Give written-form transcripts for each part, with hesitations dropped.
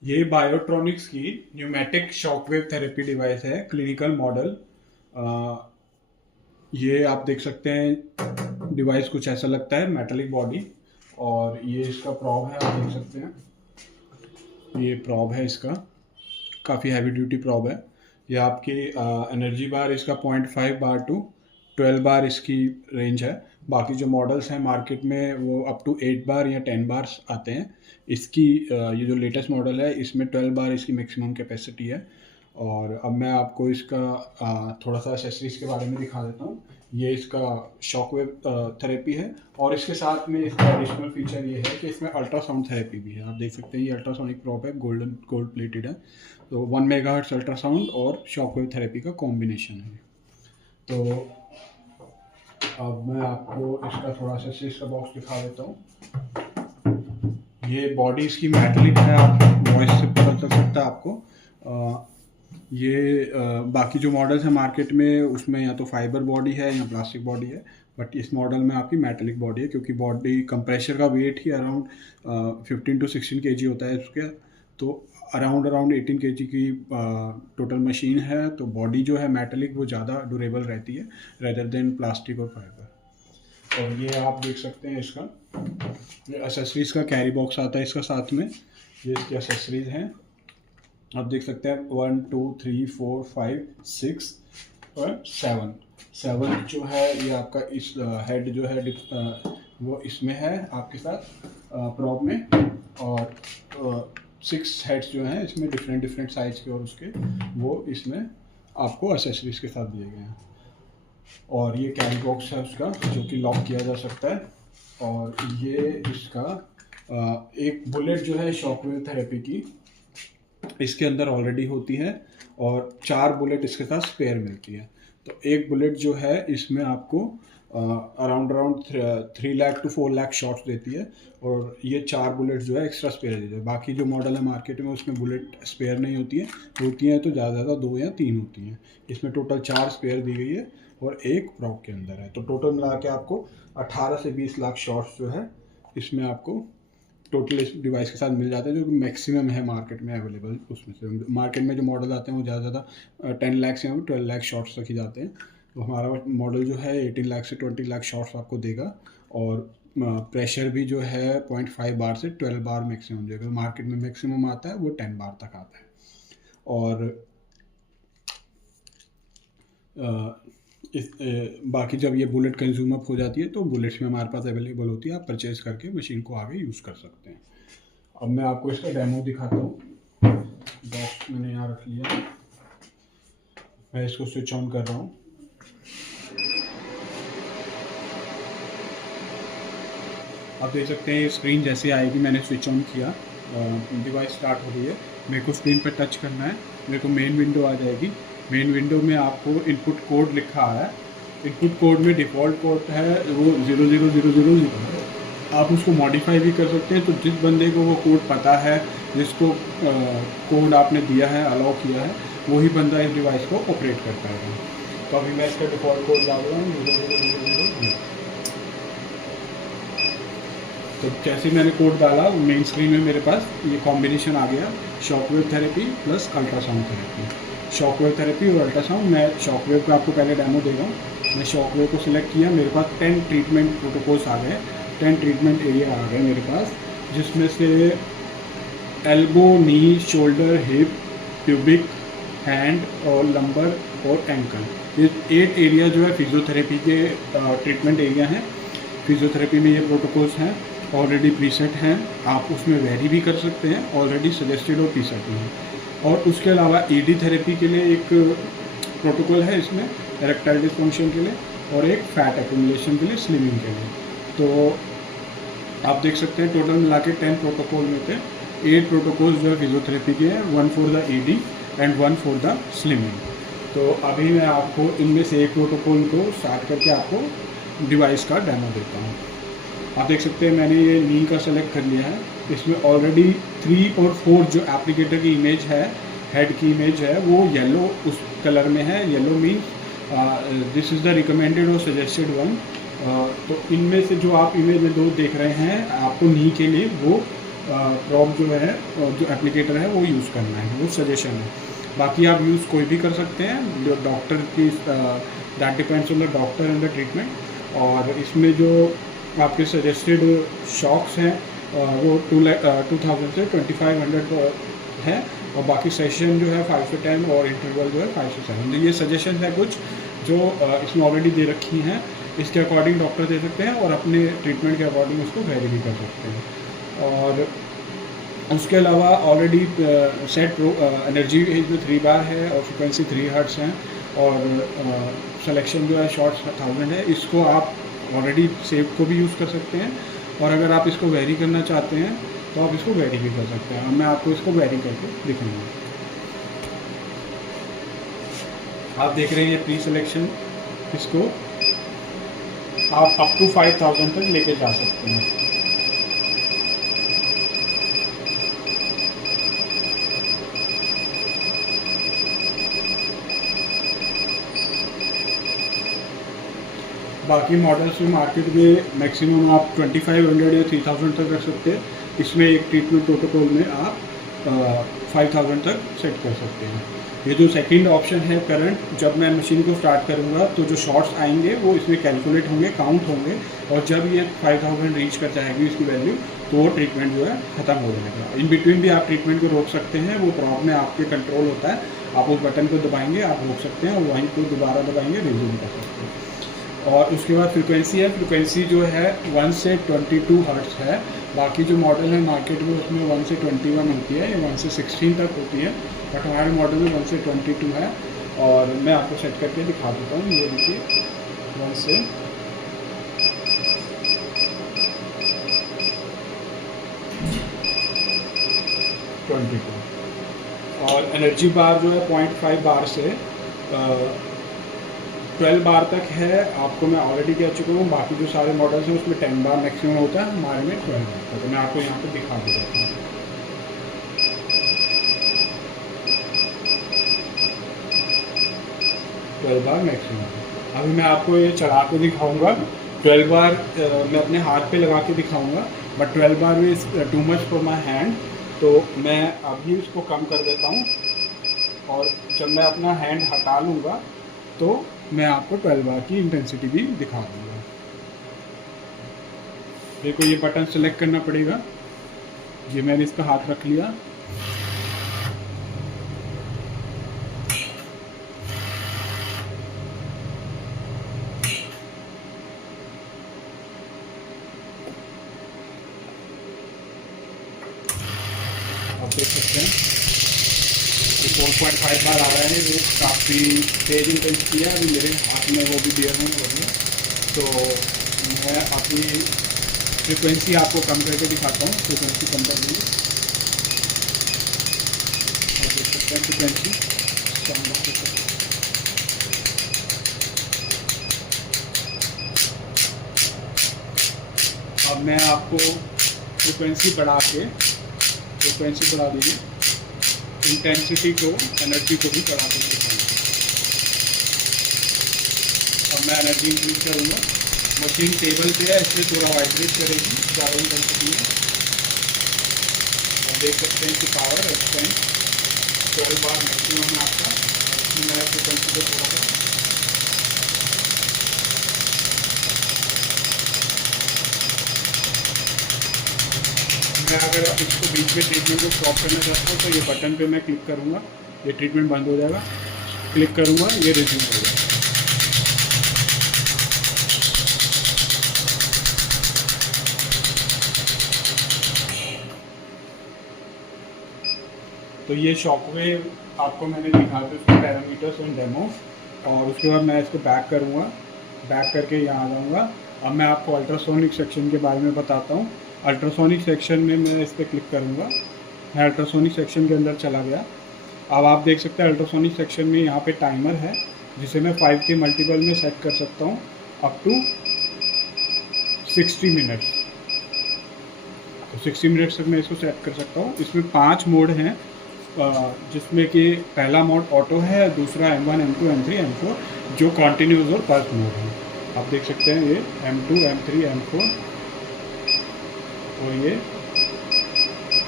ये बायोट्रॉनिक्स की pneumatic shockwave therapy device है, क्लिनिकल मॉडल। ये आप देख सकते हैं, डिवाइस कुछ ऐसा लगता है, मेटालिक बॉडी। और ये इसका प्रॉब है, आप देख सकते हैं। ये प्रॉब है इसका, काफ़ी हैवी ड्यूटी प्रॉब है। ये आपकी एनर्जी बार इसका 0.5 बार टू 12 बार इसकी रेंज है। बाकी जो मॉडल्स हैं मार्केट में वो अप टू 8 बार या 10 बार आते हैं। इसकी ये जो लेटेस्ट मॉडल है इसमें 12 बार इसकी मैक्सिमम कैपेसिटी है। और अब मैं आपको इसका थोड़ा सा एसेसरीज के बारे में दिखा देता हूँ। ये इसका शॉकवेव थेरेपी है, और इसके साथ में इसका एडिशनल फीचर ये है कि इसमें अल्ट्रासाउंड थेरेपी भी है। आप देख सकते हैं ये अल्ट्रासोनिक प्रोब है, गोल्ड प्लेटेड है। तो 1 मेगाहर्ट्ज अल्ट्रासाउंड और शॉकवेव थेरेपी का कॉम्बिनेशन है। तो अब मैं आपको इसका थोड़ा सा इसका बॉक्स दिखा देता हूँ। ये बॉडी इसकी मेटलिक है, आप वॉइस से पता चल सकता है आपको। बाकी जो मॉडल्स हैं मार्केट में उसमें या तो फाइबर बॉडी है या प्लास्टिक बॉडी है, बट इस मॉडल में आपकी मेटेलिक बॉडी है, क्योंकि बॉडी कंप्रेशर का wait he around 15 to 16 kg होता है उसके। तो अराउंड 18 kg की टोटल मशीन है। तो बॉडी जो है मेटेलिक वो ज़्यादा ड्यूरेबल रहती है रेदर देन प्लास्टिक और फाइबर। और ये आप देख सकते हैं इसका, ये एसेसरीज का कैरी बॉक्स आता है इसका साथ में। ये इसकी एसेसरीज हैं, आप देख सकते हैं 1 2 3 4 5 6 और 7 जो है ये आपका इस हेड जो है वो इसमें है आपके साथ प्रॉब में। और 6 हेड्स जो हैं इसमें डिफरेंट साइज के और उसके वो इसमें आपको एसेसरीज के साथ दिए गए हैं। और ये कैरी बॉक्स है उसका जो कि लॉक किया जा सकता है। और ये इसका एक बुलेट जो है शॉकवेव थेरेपी की इसके अंदर ऑलरेडी होती है, और 4 बुलेट इसके साथ स्पेयर मिलती है। तो एक बुलेट जो है इसमें आपको around 3 lakh to 4 lakh shots देती है। और ये 4 बुलेट जो है एक्स्ट्रा स्पेयर देती है। बाकी जो मॉडल है मार्केट में उसमें बुलेट स्पेयर नहीं होती है, होती हैं तो ज़्यादा 2 या 3 होती हैं। इसमें टोटल 4 स्पेयर दी गई है और एक प्रॉप के अंदर है। तो टोटल मिला के आपको 18 से 20 लाख शॉट्स जो है इसमें आपको टोटल इस डिवाइस के साथ मिल जाते हैं, जो कि मैक्सिमम है मार्केट में अवेलेबल। उसमें से मार्केट में जो मॉडल आते हैं वो ज़्यादा 10 लाख से 12 लाख शॉट्स तक ही जाते हैं। तो हमारा मॉडल जो है 18 लाख से 20 लाख शॉट्स आपको देगा। और प्रेशर भी जो है 0.5 बार से 12 बार मैक्सिमम देगा। मार्केट में मैक्सिमम आता है वो 10 बार तक आता है। और बाकी जब ये बुलेट कंज्यूम अप हो जाती है तो बुलेट्स में हमारे पास अवेलेबल होती है, आप परचेज करके मशीन को आगे यूज़ कर सकते हैं। अब मैं आपको इसका डेमो दिखाता हूँ। बॉक्स मैंने यहाँ रख लिया, मैं इसको स्विच ऑन कर रहा हूँ। आप देख सकते हैं ये स्क्रीन जैसे आएगी, मैंने स्विच ऑन किया, डिवाइस स्टार्ट हो गई है। मेरे को स्क्रीन पर टच करना है, मेरे को मेन विंडो आ जाएगी। मेन विंडो में आपको इनपुट कोड लिखा आ रहा है। इनपुट कोड में डिफ़ॉल्ट कोड है वो 00000 है। आप उसको मॉडिफाई भी कर सकते हैं। तो जिस बंदे को वो कोड पता है, जिसको कोड आपने दिया है, अलाउ किया है, वही बंदा इस डिवाइस को ऑपरेट कर पाएगा। तो अभी मैं इसका डिफ़ॉल्ट कोड डाल रहा हूँ 00000। तो जैसे मैंने कोड डाला मेन स्क्रीन में मेरे पास ये कॉम्बिनेशन आ गया, shockwave therapy plus ultrasound therapy. Shockwave therapy और अल्ट्रासाउंड, मैं शॉकवेव का आपको पहले डेमो देगा। मैं शॉकवेव को सिलेक्ट किया, मेरे पास 10 ट्रीटमेंट प्रोटोकॉल्स आ गए, 10 ट्रीटमेंट एरिया आ गए मेरे पास, जिसमें से एल्बो, नी, शोल्डर, हिप, प्यूबिक, हैंड और लंबर और एंकल, ये 8 एरिया जो है फिजियोथेरेपी के ट्रीटमेंट एरिया हैं। फिजियोथेरेपी में ये प्रोटोकॉल्स हैं, ऑलरेडी प्रीसेट हैं, आप उसमें वेरी भी कर सकते हैं, ऑलरेडी सजेस्टेड और प्रीसेट भी हैं। और उसके अलावा ईडी थेरेपी के लिए एक प्रोटोकॉल है इसमें, इरेक्टाइल डिस्फंक्शन के लिए, और एक फैट एक्यूमुलेशन के लिए, स्लिमिंग के लिए। तो आप देख सकते हैं टोटल मिला के 10 प्रोटोकॉल में थे। 8 प्रोटोकॉल जो है फिजियोथेरेपी के हैं, 1 for the ED and 1 for the slimming. तो अभी मैं आपको इनमें से एक प्रोटोकॉल को स्टार्ट करके आपको डिवाइस का डेमो देता हूँ। आप देख सकते हैं मैंने ये नी का सेलेक्ट कर लिया है। इसमें ऑलरेडी 3 और 4 जो एप्लीकेटर की इमेज है, हेड की इमेज है, वो येलो उस कलर में है। Yellow means this is the recommended और सजेस्टेड वन। तो इनमें से जो आप इमेज में 2 देख रहे हैं आपको नी के लिए, वो प्रॉब जो है, जो एप्लीकेटर है वो यूज़ करना है, वो सजेशन है। बाकी आप यूज़ कोई भी कर सकते हैं, जो डॉक्टर की, that depends on the doctor and the treatment. और इसमें जो आपके सजेस्टेड शॉक्स हैं वो 2000 से 2500 है, और बाकी सेशन जो है 5 से 10 और इंटरवल जो है 5 से 7। तो ये सजेशन है कुछ जो इसमें ऑलरेडी दे रखी हैं, इसके अकॉर्डिंग डॉक्टर दे सकते हैं और अपने ट्रीटमेंट के अकॉर्डिंग उसको वेरी भी कर सकते हैं। और उसके अलावा ऑलरेडी सेट एनर्जी में 3 बार है और फ्रिक्वेंसी 3 हर्ट्स हैं, और सिलेक्शन जो है शॉर्ट्स 1000 है। इसको आप ऑलरेडी सेव को भी यूज़ कर सकते हैं, और अगर आप इसको वेरी करना चाहते हैं तो आप इसको वेरी भी कर सकते हैं। और मैं आपको इसको वेरी करके दिखाऊंगा। आप देख रहे हैं ये प्री सिलेक्शन, इसको आप अप टू 5000 तक लेके जा सकते हैं। बाकी मॉडल्स में मार्केट में मैक्सिमम आप 2500 या 3000 तक रख सकते हैं। इसमें एक ट्रीटमेंट प्रोटोकॉल में आप 5000 तक सेट कर सकते हैं। ये जो सेकंड ऑप्शन है करंट, जब मैं मशीन को स्टार्ट करूँगा तो जो शॉट्स आएंगे वो इसमें कैलकुलेट होंगे, काउंट होंगे, और जब ये 5000 रीच कर जाएगी इसकी वैल्यू, तो वो ट्रीटमेंट जो है ख़त्म हो जाएगा। इन बिटवीन भी आप ट्रीटमेंट को रोक सकते हैं, वो प्रॉब में आपके कंट्रोल होता है। आप उस बटन को दबाएंगे, आप रोक सकते हैं, और वहीं को दोबारा दबाएंगे, रिज्यूम कर सकते हैं। और उसके बाद फ्रिक्वेंसी है, फ्रिक्वेंसी जो है 1 से 22 हर्ट्स है। बाकी जो मॉडल है मार्केट में उसमें 1 से 21 होती है, या 1 से 16 तक होती है, बट हमारे मॉडल में 1 से 22 है। और मैं आपको सेट करके दिखा देता हूँ। ये देखिए 1 से 22, और एनर्जी बार जो है 0.5 बार से 12 बार तक है। आपको मैं ऑलरेडी कह चुका हूँ, बाकी जो सारे मॉडल्स हैं उसमें 10 बार मैक्सिमम होता है, हमारे में 12 बार तक। तो मैं आपको यहाँ पे दिखा भी देता हूँ। 12 बार मैक्सिमम। अभी मैं आपको ये चढ़ा के दिखाऊंगा। 12 बार मैं अपने हाथ पे लगा के दिखाऊंगा, but 12 bar is too much for my hand, तो मैं अभी इसको कम कर देता हूँ, और जब मैं अपना हैंड हटा लूँगा तो मैं आपको 12 बार की इंटेंसिटी भी दिखा दूँगा। देखो ये बटन सेलेक्ट करना पड़ेगा, ये मैंने इसका हाथ रख लिया। आप देख सकते हैं 4.5 बार आ रहा है, वो काफ़ी तेज इंटेंसिटी है। अभी मेरे हाथ में वो भी दिया होने लगे, तो मैं अभी फ्रिक्वेंसी आपको कम करके दिखाता हूँ। फ्रिक्वेंसी कम कर देंगे, आप देख सकते हैं फ्रिक्वेंसी कम कर सकते हैं। अब मैं आपको फ्रिक्वेंसी बढ़ा दीजिए, इंटेंसिटी को, एनर्जी को भी बढ़ा के दिखाऊंगा। अब मैं एनर्जी इंक्रीज करूँगा। मशीन टेबल पे है, इसलिए थोड़ा वाइब्रेट करेगी ज़्यादा इंटेंसिटी में। अब देख सकते हैं कि पावर एक्सपेंड 12 बार मैक्सिमम है आपका। इसमें मैं फ्रिक्वेंसी को थोड़ा सा मैं अगर इसको बीच में ट्रीटमेंट को स्टॉप करना चाहता हूँ तो ये बटन पे मैं क्लिक करूँगा, ये ट्रीटमेंट बंद हो जाएगा। क्लिक करूँगा, ये रिज्यूम हो जाएगा। तो ये शॉकवेव आपको मैंने दिखा दिया, उसके पैरामीटर्स एंड डेमो। और उसके बाद मैं इसको बैक करूँगा, बैक करके यहाँ आ जाऊँगा। अब मैं आपको अल्ट्रासोनिक सेक्शन के बारे में बताता हूँ। अल्ट्रासोनिक सेक्शन में मैं इस पर क्लिक करूँगा, मैं अल्ट्रासोनिक सेक्शन के अंदर चला गया। अब आप देख सकते हैं अल्ट्रासोनिक सेक्शन में यहाँ पे टाइमर है, जिसे मैं 5 के मल्टीपल में सेट कर सकता हूँ अप टू 60 मिनट्स। तो 60 मिनट्स तक मैं इसको सेट कर सकता हूँ। इसमें 5 मोड हैं, जिसमें कि पहला मोड ऑटो है, दूसरा M1, M2, M3, M4 जो कॉन्टिन्यूस और पल्स मोड है। आप देख सकते हैं ये M2, M3, M4 और ये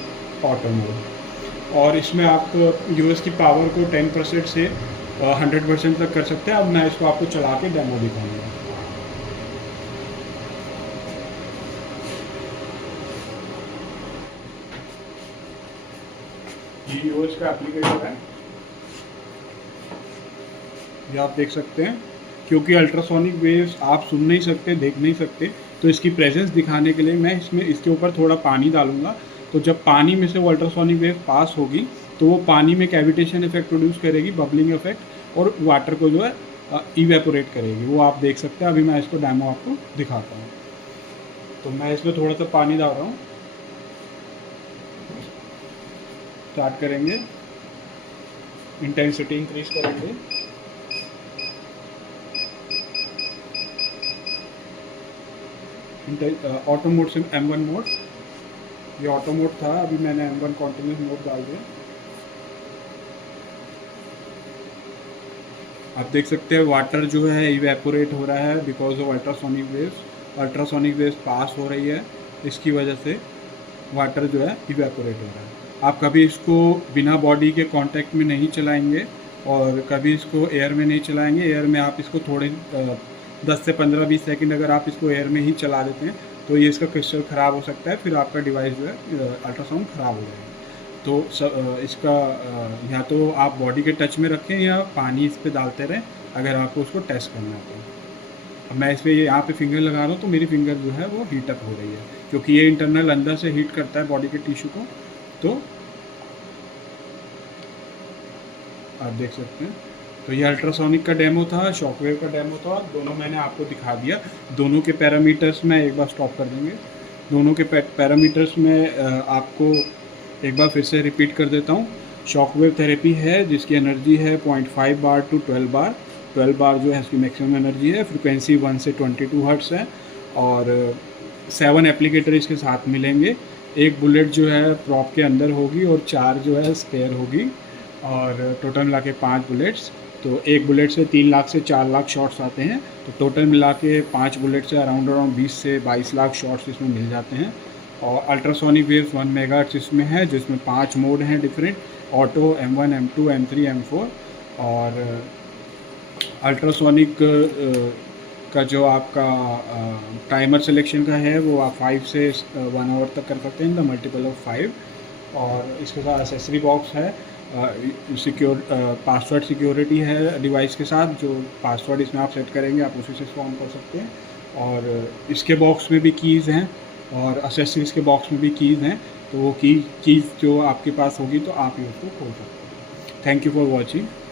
ऑटो मोड। और इसमें आप यूएस की पावर को 10% से 100% तक कर सकते हैं। अब मैं इसको आपको चला के डेमो दिखाऊंगा। ये यूएस का एप्लीकेटर है, ये आप देख सकते हैं। क्योंकि अल्ट्रासोनिक वेव्स आप सुन नहीं सकते, देख नहीं सकते, तो इसकी प्रेजेंस दिखाने के लिए मैं इसमें इसके ऊपर थोड़ा पानी डालूंगा। तो जब पानी में से वो अल्ट्रासोनिक वेव पास होगी तो वो पानी में कैविटेशन इफेक्ट प्रोड्यूस करेगी, बबलिंग इफेक्ट, और वाटर को जो है इवेपोरेट करेगी। वो आप देख सकते हैं। अभी मैं इसको डेमो आपको दिखाता हूँ। तो मैं इसमें थोड़ा सा पानी डाल रहा हूँ। स्टार्ट करेंगे, इंटेंसिटी इंक्रीज करेंगे। ऑटो मोड से M1 मोड, ये ऑटो मोड था, अभी मैंने M1 कॉन्टिन्यूस मोड डाल दिया। आप देख सकते हैं वाटर जो है इवेपोरेट हो रहा है because of ultrasonic waves. Ultrasonic waves पास हो रही है, इसकी वजह से वाटर जो है इवेपोरेट हो रहा है। आप कभी इसको बिना बॉडी के कांटेक्ट में नहीं चलाएंगे और कभी इसको एयर में नहीं चलाएंगे। एयर में आप इसको थोड़े 10 से 15-20 सेकंड अगर आप इसको एयर में ही चला देते हैं तो ये इसका क्रिस्टल ख़राब हो सकता है, फिर आपका डिवाइस जो है अल्ट्रासाउंड ख़राब हो जाएगा। तो इसका या तो आप बॉडी के टच में रखें या पानी इस पर डालते रहें अगर आपको उसको टेस्ट करना है तो। अब मैं इस पर यहाँ पे फिंगर लगा रहा हूँ तो मेरी फिंगर जो है वो हीट अप हो रही है, क्योंकि ये इंटरनल अंदर से हीट करता है बॉडी के टिश्यू को। तो आप देख सकते हैं। तो ये अल्ट्रासोनिक का डेमो था, शॉकवेव का डेमो था, दोनों मैंने आपको दिखा दिया। दोनों के पैरामीटर्स में एक बार स्टॉप कर देंगे। दोनों के पैरामीटर्स में आपको एक बार फिर से रिपीट कर देता हूँ। शॉकवेव थेरेपी है जिसकी एनर्जी है 0.5 बार टू 12 बार। 12 बार जो है इसकी मैक्सिमम एनर्जी है। फ्रिक्वेंसी 1 से 22 हर्ट्ज़ है और 7 एप्लीकेटर इसके साथ मिलेंगे। एक बुलेट जो है प्रॉप के अंदर होगी और 4 जो है स्पेयर होगी, और टोटल मिला के 5 बुलेट्स। तो एक बुलेट से 3 लाख से 4 लाख शॉट्स आते हैं। तो टोटल मिला के 5 बुलेट से अराउंड 20 से 22 लाख शॉट्स इसमें मिल जाते हैं। और अल्ट्रासोनिक वेव्स 1 मेगाहर्ट्ज़ इसमें है, जिसमें 5 मोड हैं different, auto, M1, M2, M3, M4। और अल्ट्रासोनिक का जो आपका टाइमर सिलेक्शन का है वो आप 5 से 1 आवर तक कर सकते हैं, द मल्टीपल ऑफ 5। और इसके साथ एसेसरी बॉक्स है, सिक्योर पासवर्ड सिक्योरिटी है डिवाइस के साथ। जो पासवर्ड इसमें आप सेट करेंगे आप उसी से इसको ऑन कर सकते हैं। और इसके बॉक्स में भी कीज़ हैं और एसेसरीज के बॉक्स में भी कीज़ हैं। तो वो कीज़ जो आपके पास होगी तो आप ही उसको खोल सकते हैं। Thank you for watching.